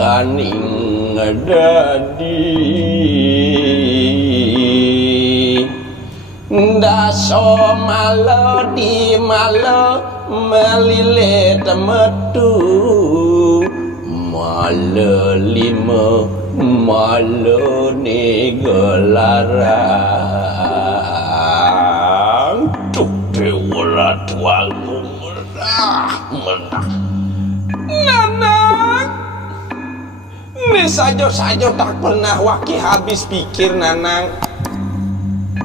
kaning dadi daso malo di malo melilit metu malo lima malo ni gelarang tuk dewa tuang menang Nanang ini saja tak pernah waki habis pikir Nanang.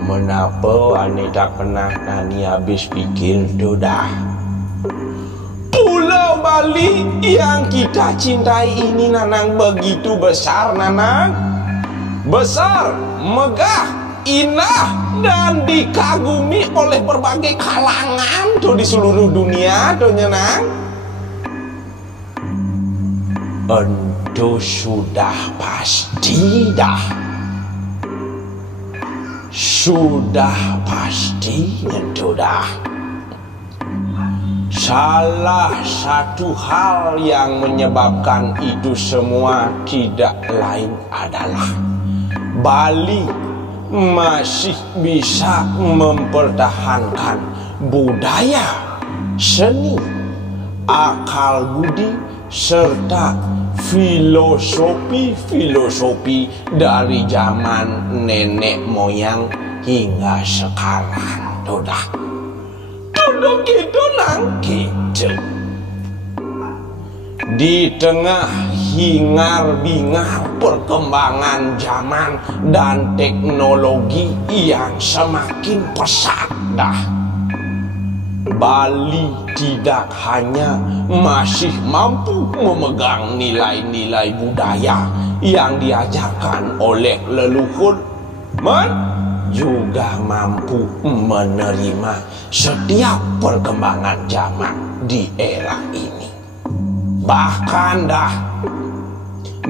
Menapa ane tak pernah nani habis pikir dah. Pulau Bali yang kita cintai ini Nanang begitu besar Nanang. Besar, megah, indah dan dikagumi oleh berbagai kalangan tuh di seluruh dunia tuh Nanang. Itu sudah pasti dah. Sudah pasti itu dah. Salah satu hal yang menyebabkan itu semua tidak lain adalah Bali masih bisa mempertahankan budaya, seni, akal budi, serta filosofi dari zaman nenek moyang hingga sekarang. Dah duduk gitu nang gitu. Di tengah hingar-bingar perkembangan zaman dan teknologi yang semakin pesat dah, Bali tidak hanya masih mampu memegang nilai-nilai budaya yang diajarkan oleh leluhur, juga mampu menerima setiap perkembangan zaman di era ini. Bahkan dah,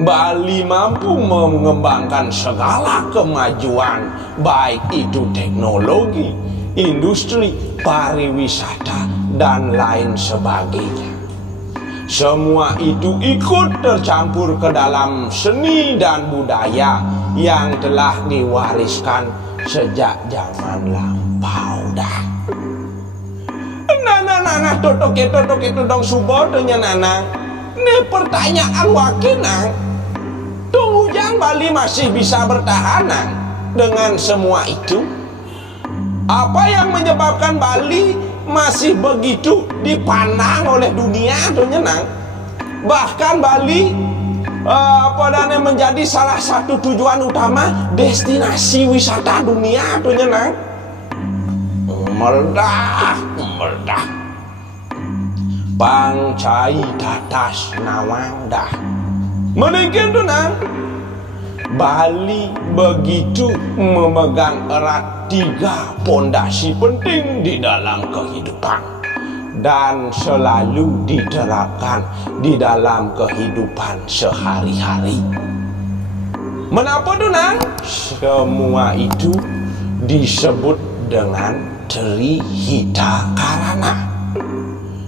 Bali mampu mengembangkan segala kemajuan, baik itu teknologi, industri, pariwisata, dan lain sebagainya. Semua itu ikut tercampur ke dalam seni dan budaya yang telah diwariskan sejak zaman lampau dah. Nah, totok itu dong subodonya Nanang. Ini pertanyaan wakinang. Tungjang Bali masih bisa bertahan dengan semua itu? Apa yang menyebabkan Bali masih begitu dipandang oleh dunia tuh Nyenang? Bahkan Bali menjadi salah satu tujuan utama destinasi wisata dunia tuh Nyenang. Meledak Pangcai tatas nawang dah. Mendingin tuh nang, Bali begitu memegang erat 3 pondasi penting di dalam kehidupan dan selalu diterapkan di dalam kehidupan sehari-hari. Menapa tuh nang? Semua itu disebut dengan Trihita Karana.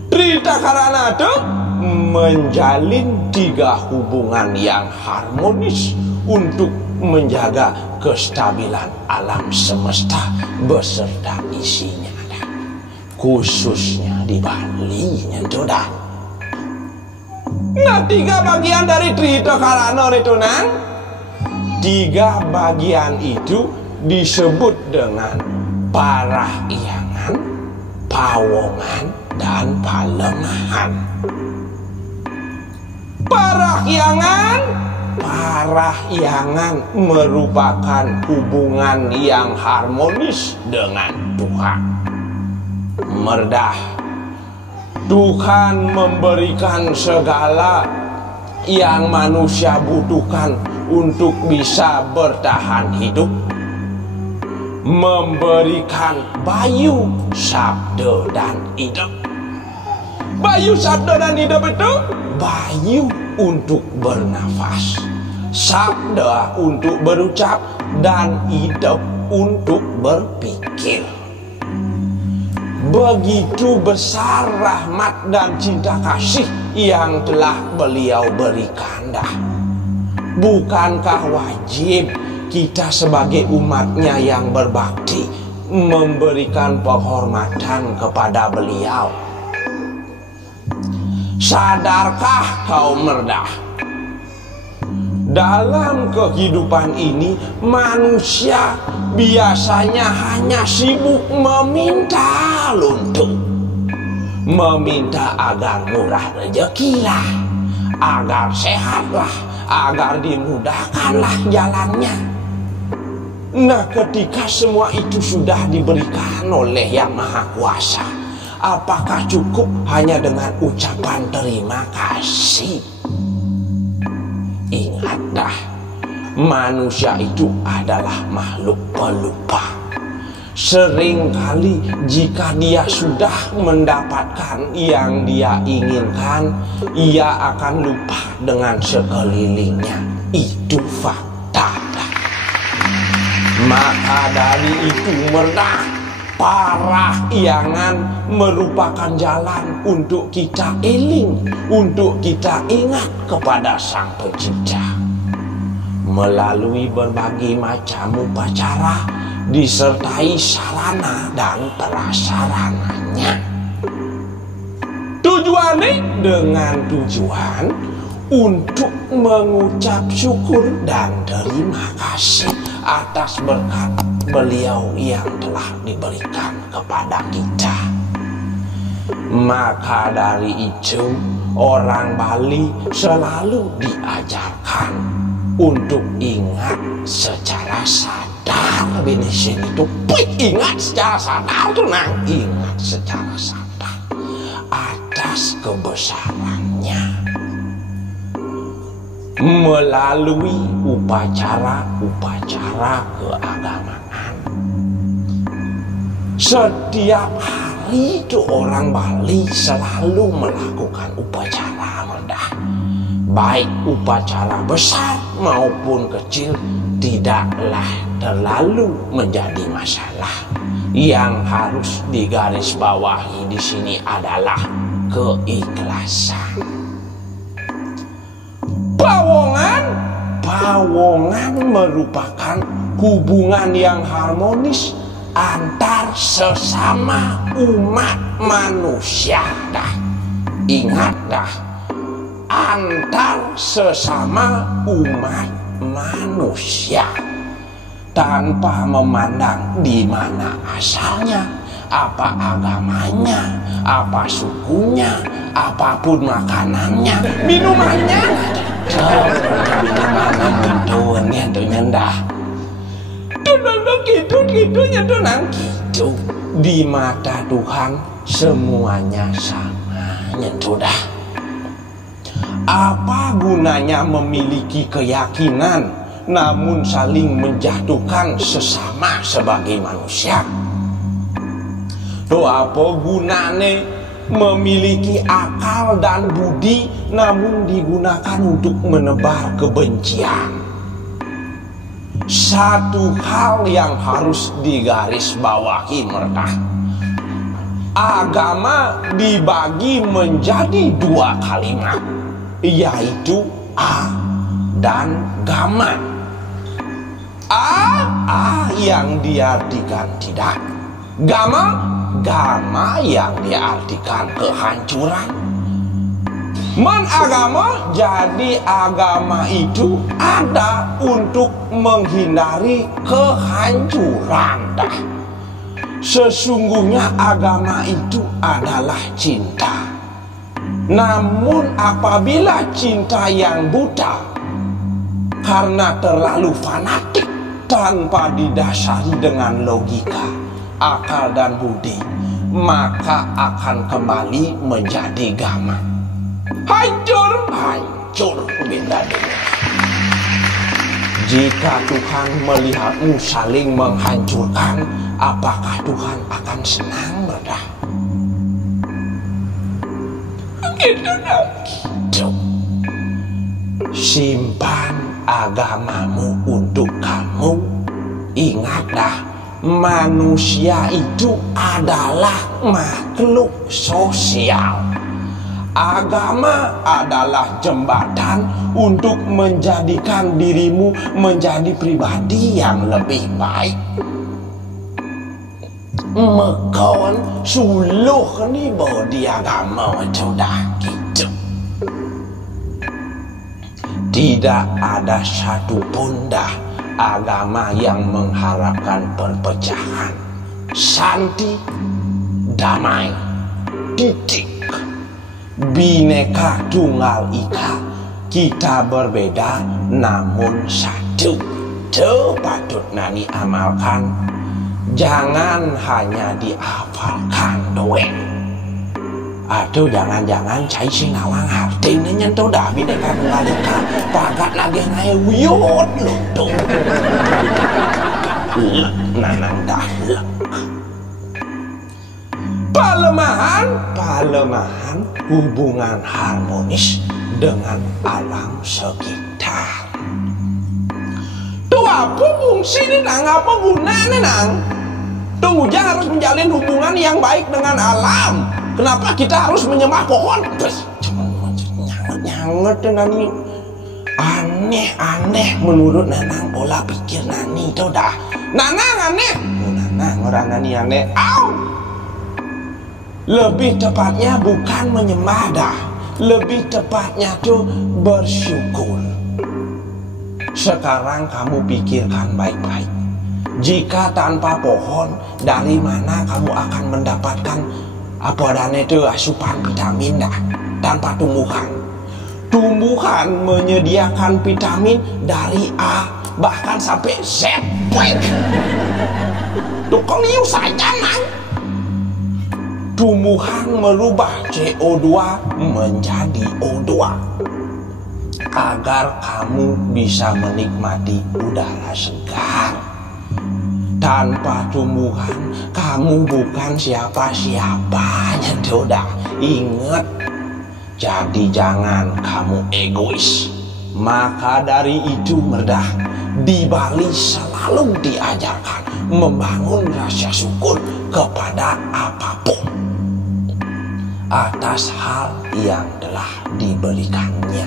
Trihita Karana itu menjalin 3 hubungan yang harmonis untuk menjaga kestabilan alam semesta beserta isinya, khususnya di Bali itu dah. Nah, 3 bagian dari Trihita Karana itu nang, 3 bagian itu disebut dengan Parahyangan, Pawongan, dan Palengahan. Parahyangan merupakan hubungan yang harmonis dengan Tuhan. Merdah, Tuhan memberikan segala yang manusia butuhkan untuk bisa bertahan hidup. Memberikan bayu, sabda, dan hidup. Bayu, sabda, dan hidup itu bayu untuk bernafas, sabda untuk berucap, dan hidup untuk berpikir. Begitu besar rahmat dan cinta kasih yang telah beliau berikan dah. Bukankah wajib kita sebagai umatnya yang berbakti memberikan penghormatan kepada beliau? Sadarkah kaum merdah, dalam kehidupan ini manusia biasanya hanya sibuk meminta luntung, meminta agar murah rezekilah, agar sehatlah, agar dimudahkanlah jalannya. Nah, ketika semua itu sudah diberikan oleh Yang Maha Kuasa, apakah cukup hanya dengan ucapan terima kasih? Ingatlah, manusia itu adalah makhluk pelupa. Seringkali jika dia sudah mendapatkan yang dia inginkan, ia akan lupa dengan sekelilingnya. Itu fakta. Maka dari itu merdah, parahyangan merupakan jalan untuk kita eling, untuk kita ingat kepada Sang Pencipta. Melalui berbagai macam upacara disertai sarana dan prasarananya. Tujuannya dengan tujuan untuk mengucap syukur dan terima kasih atas berkat beliau yang telah diberikan kepada kita. Maka dari itu orang Bali selalu diajarkan untuk ingat secara sadar. Bini sini tuh ingat secara sadar tuh nang, ingat secara sadar atas kebesarannya melalui upacara-upacara keagamaan. Setiap hari itu orang Bali selalu melakukan upacara merdah, baik upacara besar maupun kecil tidaklah terlalu menjadi masalah. Yang harus digarisbawahi di sini adalah keikhlasan. Pawongan merupakan hubungan yang harmonis antar sesama umat manusia dah. Ingat dah, antar sesama umat manusia, tanpa memandang di mana asalnya, apa agamanya, apa sukunya, apapun makanannya, minumannya. Minuman tuannya tuh nyendah. Tuh gitu-gitunya tuh nang gitu. Di mata Tuhan semuanya sama nyentuh dah. Apa gunanya memiliki keyakinan namun saling menjatuhkan sesama sebagai manusia? Tuh apa gunanya memiliki akal dan budi namun digunakan untuk menebar kebencian? Satu hal yang harus digarisbawahi merdah, agama dibagi menjadi dua kalimat, yaitu A dan Gama. A yang diartikan tidak, Gama yang diartikan kehancuran. Agama, jadi agama itu ada untuk menghindari kehancuran dah. Sesungguhnya agama itu adalah cinta. Namun apabila cinta yang buta karena terlalu fanatik tanpa didasari dengan logika, akal dan budi, maka akan kembali menjadi Gama. Hancur benda dunia. Jika Tuhan melihatmu saling menghancurkan, apakah Tuhan akan senang merdah? Gitu. Simpan agamamu untuk kamu. Ingatlah, manusia itu adalah makhluk sosial. Agama adalah jembatan untuk menjadikan dirimu menjadi pribadi yang lebih baik. Mekon suluh ni di agama itu dah gitu. Tidak ada satupun dah agama yang mengharapkan perpecahan. Santi, damai, titik. Bineka Tunggal Ika, kita berbeda namun satu. Itu patut nani amalkan. Jangan hanya dihafalkan doang. Atau jangan-jangan cai sinawang artinya nyentuh dah Bineka Tunggal Ika. Pakat lagi ngai wiyut luntung. Lek nanang dah lek. Palemahan hubungan harmonis dengan alam sekitar. Tuh apa fungsi ini nang? Apa gunanya nang? Tuh ujang harus menjalin hubungan yang baik dengan alam. Kenapa kita harus menyembah pohon? Terus cuma nyanget dengan ini. Aneh menurut Nanang pola pikir Nani itu dah. Nanang aneh. Nanang orang Nani aneh. Lebih tepatnya bukan menyembah dah. Lebih tepatnya tuh bersyukur. Sekarang kamu pikirkan baik-baik. Jika tanpa pohon, dari mana kamu akan mendapatkan apa dan itu asupan vitamin dah? Tanpa tumbuhan. Tumbuhan menyediakan vitamin dari A bahkan sampai Z. Tukang liu saja nang. Tumbuhan merubah CO2 menjadi O2 agar kamu bisa menikmati udara segar. Tanpa tumbuhan, kamu bukan siapa-siapanya, Doda. Ingat, jadi jangan kamu egois. Maka dari itu, Merdah, di Bali selalu diajarkan membangun rasa syukur kepada apapun atas hal yang telah diberikannya.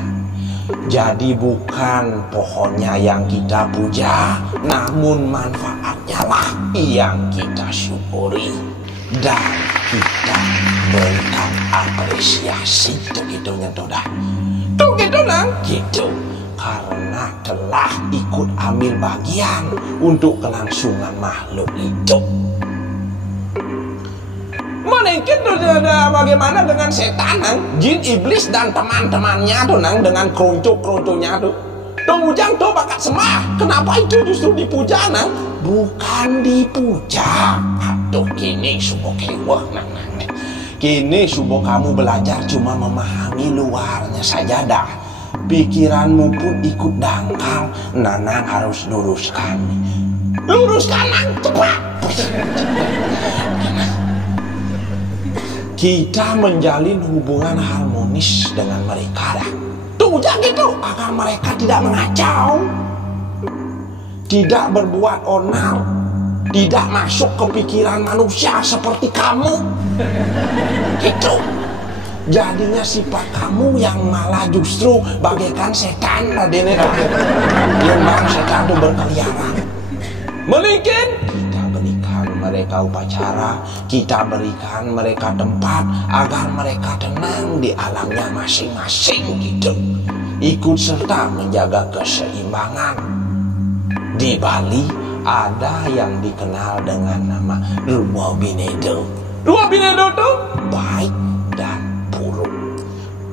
Jadi bukan pohonnya yang kita puja, namun manfaatnya lah yang kita syukuri dan kita berikan apresiasi. Itu dah. Tuh gitu nang. Gitu. Karena telah ikut ambil bagian untuk kelangsungan makhluk hidup. Mungkin bagaimana dengan setan nang, jin iblis dan teman-temannya tuh nang, dengan keruncuk-keruncuknya tuh. Dong ujang tuh bakat sembah. Kenapa itu justru dipuja nang? Bukan dipuja. Aduh kini subuh kewah nang. Kini subuh kamu belajar cuma memahami luarnya saja dah. Pikiranmu pun ikut dangkal. Nanang harus luruskan. Luruskan nang, cepat. Kita menjalin hubungan harmonis dengan mereka dah. Tuh jangan gitu, agar mereka tidak mengacau, tidak berbuat onar, tidak masuk ke pikiran manusia seperti kamu. Gitu. Jadinya sifat kamu yang malah justru bagaikan setan Raden. Yang bang setan itu berkeliaran. Mungkin kita berikan mereka upacara, kita berikan mereka tempat agar mereka tenang di alamnya masing-masing gitu. Ikut serta menjaga keseimbangan. Di Bali ada yang dikenal dengan nama Dua Binedo. Dua Binedo tuh baik dan buruk.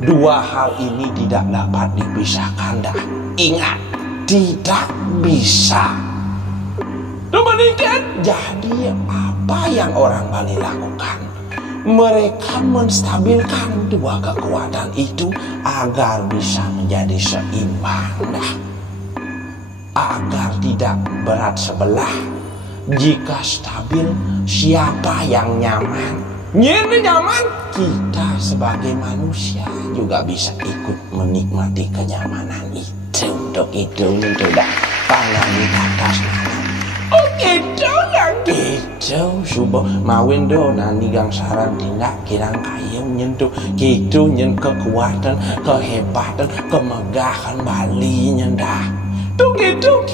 Dua hal ini tidak dapat dipisahkan dah. Ingat, tidak bisa. Demikian, jadi apa yang orang Bali lakukan? Mereka menstabilkan dua kekuatan itu agar bisa menjadi seimbang dah. Agar tidak berat sebelah. Jika stabil, siapa yang nyaman? Ini nyaman, kita sebagai manusia juga bisa ikut menikmati kenyamanan itu. Untuk itu dah tangan di atas. Oh gitu ya gitu subuh mawin do nani gang saran tindak kirang kayem nyentuh gitu nyen kekuatan kehebatan kemegahan Bali nyendah tuh gitu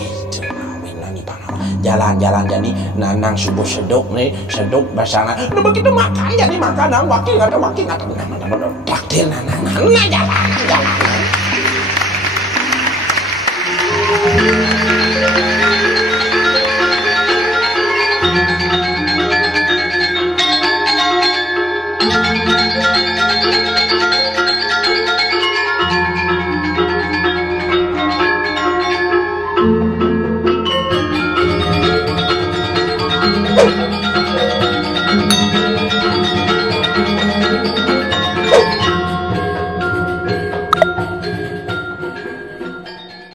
mawin nani panama jalan-jalan jadi nanang subuh seduk nih seduk basangan udah begitu makan jadi makanan wakil ngata nama traktir nanang jalan